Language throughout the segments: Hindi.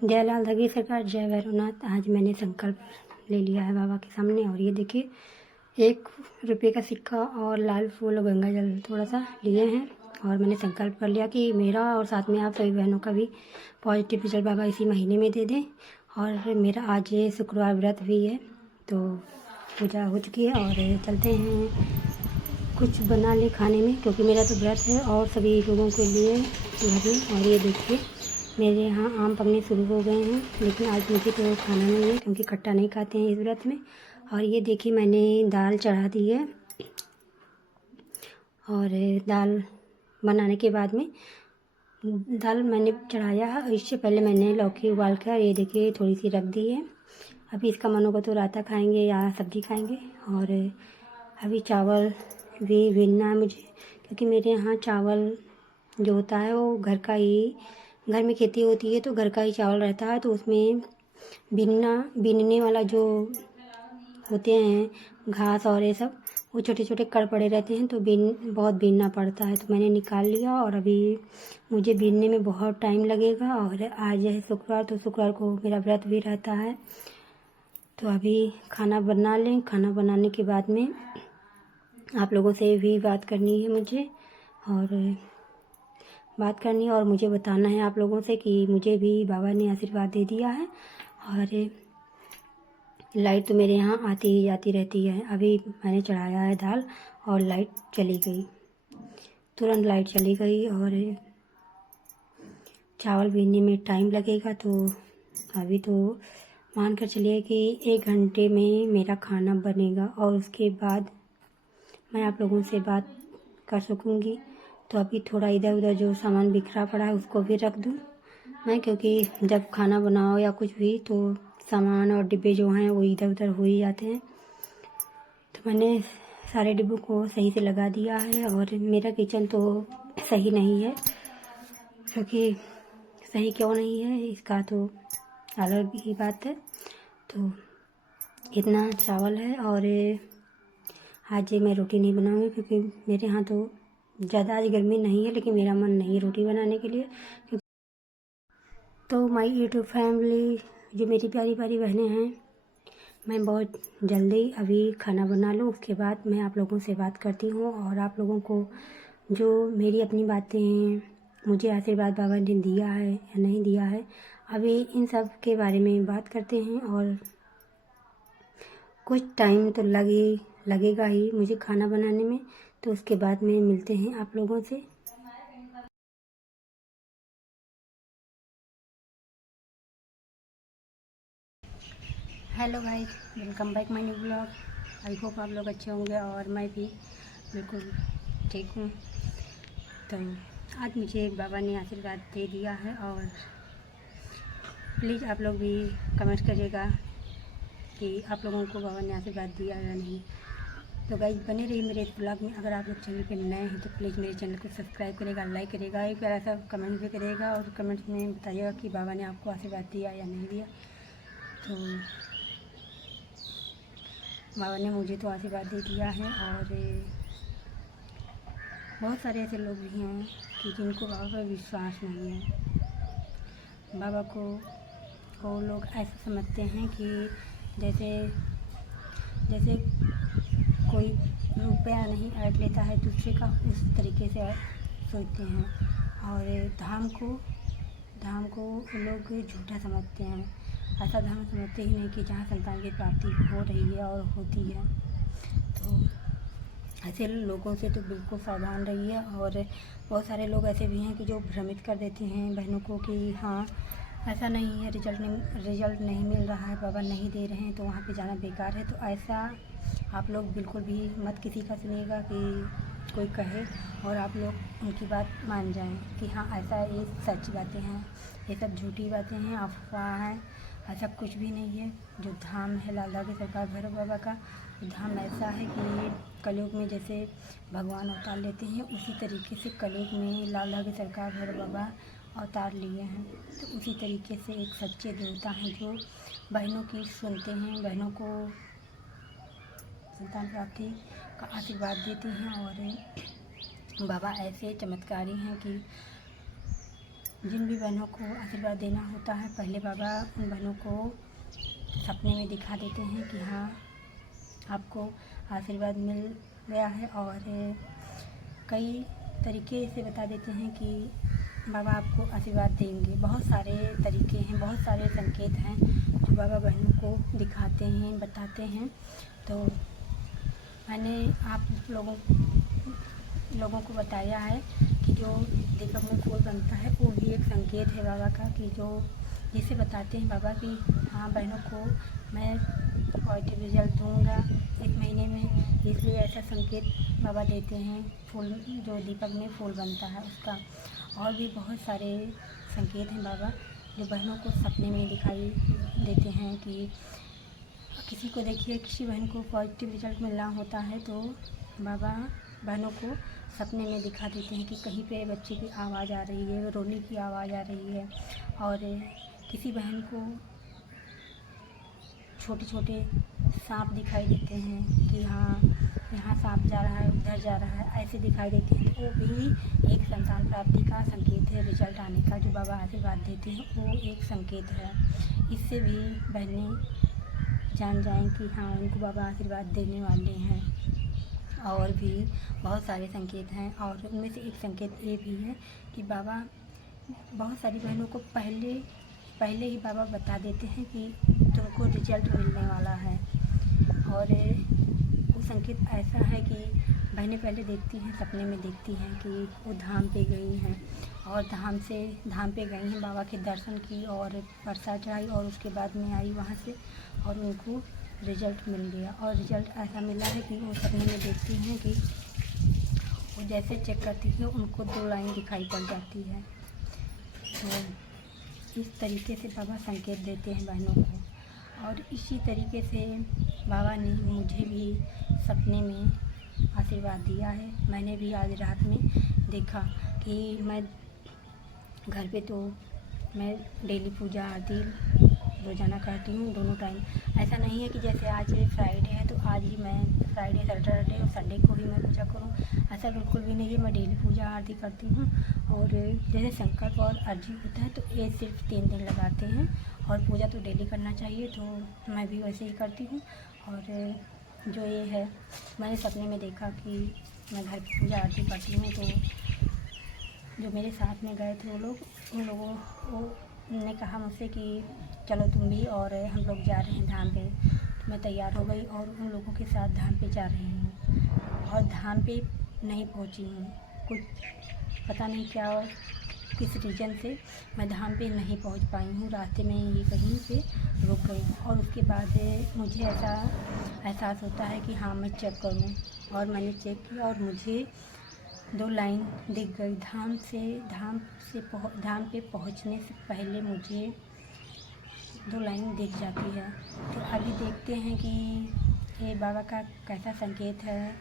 जय लाल धगी सरकार, जय भैरवनाथ। आज मैंने संकल्प ले लिया है बाबा के सामने। और ये देखिए, 1 रुपये का सिक्का और लाल फूल और गंगा जल थोड़ा सा लिए हैं। और मैंने संकल्प कर लिया कि मेरा और साथ में आप सभी बहनों का भी पॉजिटिव रिजल्ट बाबा इसी महीने में दे दें। और मेरा आज ये शुक्रवार व्रत भी है, तो पूजा हो चुकी है और चलते हैं कुछ बना ले खाने में, क्योंकि मेरा तो व्रत है और सभी लोगों के लिए घर में। और ये देखिए, मेरे यहाँ आम पकने शुरू हो गए हैं, लेकिन आज मुझे तो खाना नहीं है क्योंकि खट्टा नहीं खाते हैं इस व्रत में। और ये देखिए, मैंने दाल चढ़ा दी है। और दाल बनाने के बाद में दाल मैंने चढ़ाया है, इससे पहले मैंने लौकी उबाल कर ये देखिए थोड़ी सी रख दी है। अभी इसका मन होगा तो रायता खाएंगे या सब्जी खाएंगे। और अभी चावल भी भूनना है मुझे, क्योंकि मेरे यहाँ चावल जो होता है वो घर में खेती होती है तो घर का ही चावल रहता है। तो उसमें बीनने वाला जो होते हैं घास और ये सब, वो छोटे छोटे कड़ पड़े रहते हैं, तो बहुत बीनना पड़ता है। तो मैंने निकाल लिया और अभी मुझे बीनने में बहुत टाइम लगेगा। और आज है शुक्रवार, तो शुक्रवार को मेरा व्रत भी रहता है। तो अभी खाना बना लें। खाना बनाने के बाद में आप लोगों से भी बात करनी है मुझे, और मुझे बताना है आप लोगों से कि मुझे भी बाबा ने आशीर्वाद दे दिया है। और लाइट तो मेरे यहाँ आती ही जाती रहती है। अभी मैंने चढ़ाया है दाल और लाइट चली गई, तुरंत लाइट चली गई। और चावल भीनने में टाइम लगेगा, तो अभी तो मान कर चलिए कि 1 घंटे में मेरा खाना बनेगा और उसके बाद मैं आप लोगों से बात कर सकूँगी। तो अभी थोड़ा इधर उधर जो सामान बिखरा पड़ा है उसको भी रख दूँ मैं, क्योंकि जब खाना बनाओ या कुछ भी तो सामान और डिब्बे जो हैं वो इधर उधर हो ही जाते हैं। तो मैंने सारे डिब्बों को सही से लगा दिया है। और मेरा किचन तो सही नहीं है, क्योंकि सही क्यों नहीं है इसका तो अलग ही बात है। तो इतना चावल है। और आज मैं रोटी नहीं बनाऊँगी, क्योंकि मेरे यहाँ तो ज़्यादा आज गर्मी नहीं है, लेकिन मेरा मन नहीं है रोटी बनाने के लिए। तो माय यूट्यूब फैमिली, जो मेरी प्यारी प्यारी बहनें हैं, मैं बहुत जल्दी अभी खाना बना लूँ, उसके बाद मैं आप लोगों से बात करती हूँ। और आप लोगों को जो मेरी अपनी बातें हैं, मुझे आशीर्वाद बाबा ने दिया है या नहीं दिया है, अभी इन सब के बारे में बात करते हैं। और कुछ टाइम तो लगेगा ही मुझे खाना बनाने में, तो उसके बाद में मिलते हैं आप लोगों से। Hello guys, welcome back my new blog. I hope आप लोग अच्छे होंगे और मैं भी बिल्कुल ठीक हूँ। तो आज मुझे बाबा ने आशीर्वाद दे दिया है, और प्लीज़ आप लोग भी कमेंट करिएगा कि आप लोगों को बाबा ने आशीर्वाद दिया या नहीं। तो गाइस, बने रहिए मेरे इस ब्लॉग में। अगर आप लोग चैनल पे नए हैं तो प्लीज़ मेरे चैनल को सब्सक्राइब करेगा, लाइक करेगा, एक प्यारा सा कमेंट भी करेगा। और कमेंट्स में बताइएगा कि बाबा ने आपको आशीर्वाद दिया या नहीं दिया। तो बाबा ने मुझे तो आशीर्वाद दे दिया है। और बहुत सारे ऐसे लोग भी हैं कि जिनको बाबा पर विश्वास नहीं है। बाबा को लोग ऐसा समझते हैं कि जैसे जैसे कोई रुपया नहीं ऐड लेता है दूसरे का, उस तरीके से सोचते हैं। और धाम को लोग झूठा समझते हैं। ऐसा धाम समझते ही नहीं कि जहाँ संतान की प्राप्ति हो रही है और होती है। तो ऐसे लोगों से तो बिल्कुल सावधान रहिए। और बहुत सारे लोग ऐसे भी हैं कि जो भ्रमित कर देते हैं बहनों को कि हाँ ऐसा नहीं है, रिजल्ट नहीं मिल रहा है, बाबा नहीं दे रहे हैं, तो वहाँ पे जाना बेकार है। तो ऐसा आप लोग बिल्कुल भी मत किसी का सुनिएगा कि कोई कहे और आप लोग उनकी बात मान जाएं कि हाँ ऐसा, ये सच बातें हैं, ये सब झूठी बातें हैं, अफवाह हैं। ऐसा कुछ भी नहीं है। जो धाम है लाल धागे सरकार भैरव बाबा का, धाम ऐसा है कि कलयुग में जैसे भगवान अवतार लेते हैं, उसी तरीके से कलयुग में लाल धागे सरकार भैरव बाबा अवतार लिए हैं। तो उसी तरीके से एक सच्चे देवता हैं जो बहनों की सुनते हैं, बहनों को संतान प्राप्ति का आशीर्वाद देते हैं। और बाबा ऐसे चमत्कारी हैं कि जिन भी बहनों को आशीर्वाद देना होता है, पहले बाबा उन बहनों को सपने में दिखा देते हैं कि हाँ, आपको आशीर्वाद मिल गया है, और कई तरीके से बता देते हैं कि बाबा आपको आशीर्वाद देंगे। बहुत सारे तरीके हैं, बहुत सारे संकेत हैं जो बाबा बहनों को दिखाते हैं, बताते हैं। तो मैंने आप लोगों को बताया है कि जो दीपक में फूल बनता है वो भी एक संकेत है बाबा का, कि जो जिसे बताते हैं बाबा कि हाँ, बहनों को मैं पॉजिटिव रिजल्ट दूँगा 1 महीने में, इसलिए ऐसा संकेत बाबा देते हैं। फूल जो दीपक में फूल बनता है उसका, और भी बहुत सारे संकेत हैं बाबा जो बहनों को सपने में दिखाई देते हैं। कि किसी को देखिए, किसी बहन को पॉजिटिव रिजल्ट मिलना होता है तो बाबा बहनों को सपने में दिखा देते हैं कि कहीं पे बच्चे की आवाज़ आ रही है, रोने की आवाज़ आ रही है। और किसी बहन को छोटे छोटे सांप दिखाई देते हैं कि हाँ, यहाँ सांप जा रहा है, उधर जा रहा है, ऐसे दिखाई देते हैं, तो वो भी एक संतान प्राप्ति का संकेत है। रिजल्ट आने का जो बाबा आशीर्वाद देते हैं वो एक संकेत है। इससे भी बहनें जान जाएं कि हाँ, उनको बाबा आशीर्वाद देने वाले हैं। और भी बहुत सारे संकेत हैं, और उनमें से एक संकेत ये भी है कि बाबा बहुत सारी बहनों को पहले ही बाबा बता देते हैं कि तुमको रिजल्ट मिलने वाला है। और वो संकेत ऐसा है कि बहनें पहले देखती हैं, सपने में देखती हैं कि वो धाम पे गई हैं, और धाम पे गई हैं, बाबा के दर्शन की और प्रसाद चढ़ाई, और उसके बाद में आई वहाँ से और उनको रिजल्ट मिल गया। और रिजल्ट ऐसा मिला है कि वो सपने में देखती हैं कि वो जैसे चेक करती हैं उनको 2 लाइन दिखाई पड़ जाती है। तो इस तरीके से बाबा संकेत देते हैं बहनों को। और इसी तरीके से बाबा ने मुझे भी सपने में आशीर्वाद दिया है। मैंने भी आज रात में देखा कि मैं घर पे तो मैं डेली पूजा आरती रोज़ाना करती हूँ, दोनों टाइम। ऐसा नहीं है कि जैसे आज फ्राइडे है तो आज ही मैं फ्राइडे, सैटरडे और संडे को ही मैं पूजा करूँ, ऐसा बिल्कुल भी नहीं है। मैं डेली पूजा आरती करती हूँ। और जैसे संकल्प और अर्जी होता है तो ये सिर्फ 3 दिन लगाते हैं, और पूजा तो डेली करना चाहिए, तो मैं भी वैसे ही करती हूँ। और जो ये है, मैंने सपने में देखा कि मैं घर की पूजा आरती करती हूँ, तो जो मेरे साथ में गए थे वो लोग, उन लोगों ने कहा मुझसे कि चलो तुम भी, और हम लोग जा रहे हैं धाम पे। तो मैं तैयार हो गई और उन लोगों के साथ धाम पे जा रही हूँ। और धाम पे नहीं पहुँची हूँ, कुछ पता नहीं क्या, किस रीज़न से मैं धाम पे नहीं पहुँच पाई हूँ। रास्ते में ही कहीं पे रुक गई हूँ, और उसके बाद मुझे ऐसा एहसास होता है कि हाँ, मैं चेक करूँ। और मैंने चेक किया और मुझे 2 लाइन दिख गई। धाम पे पहुँचने से पहले मुझे 2 लाइन दिख जाती है। तो अभी देखते हैं कि ये बाबा का कैसा संकेत है,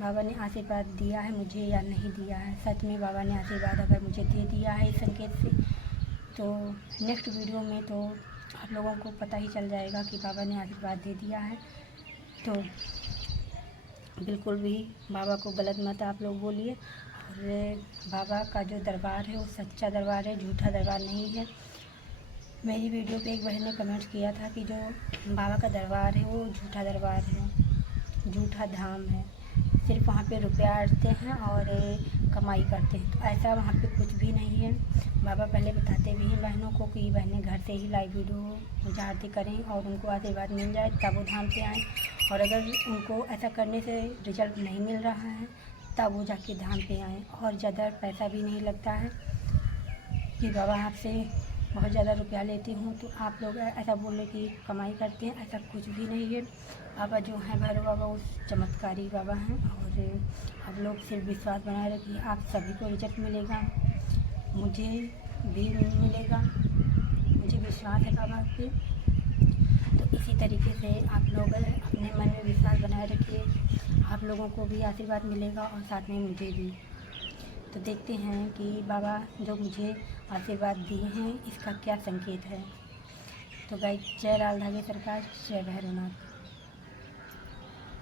बाबा ने आशीर्वाद दिया है मुझे या नहीं दिया है। सच में बाबा ने आशीर्वाद अगर मुझे दे दिया है इस संकेत से, तो नेक्स्ट वीडियो में तो आप लोगों को पता ही चल जाएगा कि बाबा ने आशीर्वाद दे दिया है। तो बिल्कुल भी बाबा को गलत मत आप लोग बोलिए। और बाबा का जो दरबार है वो सच्चा दरबार है, झूठा दरबार नहीं है। मेरी वीडियो पे एक बहन ने कमेंट किया था कि जो बाबा का दरबार है वो झूठा दरबार है, झूठा धाम है, सिर्फ वहाँ पे रुपया अड़ते हैं और कमाई करते हैं। तो ऐसा वहाँ पे कुछ भी नहीं है। बाबा पहले बताते भी हैं बहनों को कि बहनें घर से ही लाइव वीडियो पूजा आरती करें और उनको आशीर्वाद मिल जाए तब वो धाम पे आएँ। और अगर उनको ऐसा करने से रिजल्ट नहीं मिल रहा है तब वो जाके धाम पे आएँ। और ज़्यादा पैसा भी नहीं लगता है कि बाबा आपसे बहुत ज़्यादा रुपया लेती हूँ तो आप लोग ऐसा बोले कि कमाई करते हैं, ऐसा कुछ भी नहीं है। बाबा जो हैं भैरव बाबा वो चमत्कारी बाबा हैं। और आप लोग सिर्फ विश्वास बनाए रखिए, आप सभी को रिजल्ट मिलेगा, मुझे भी मिलेगा, मुझे विश्वास है बाबा पे। तो इसी तरीके से आप लोग अपने मन में विश्वास बनाए रखिए, आप लोगों को भी आशीर्वाद मिलेगा और साथ में मुझे भी। तो देखते हैं कि बाबा जो मुझे आशीर्वाद दिए हैं इसका क्या संकेत है। तो गाइस, जय लाल धागे सरकार, जय भैरवनाथ।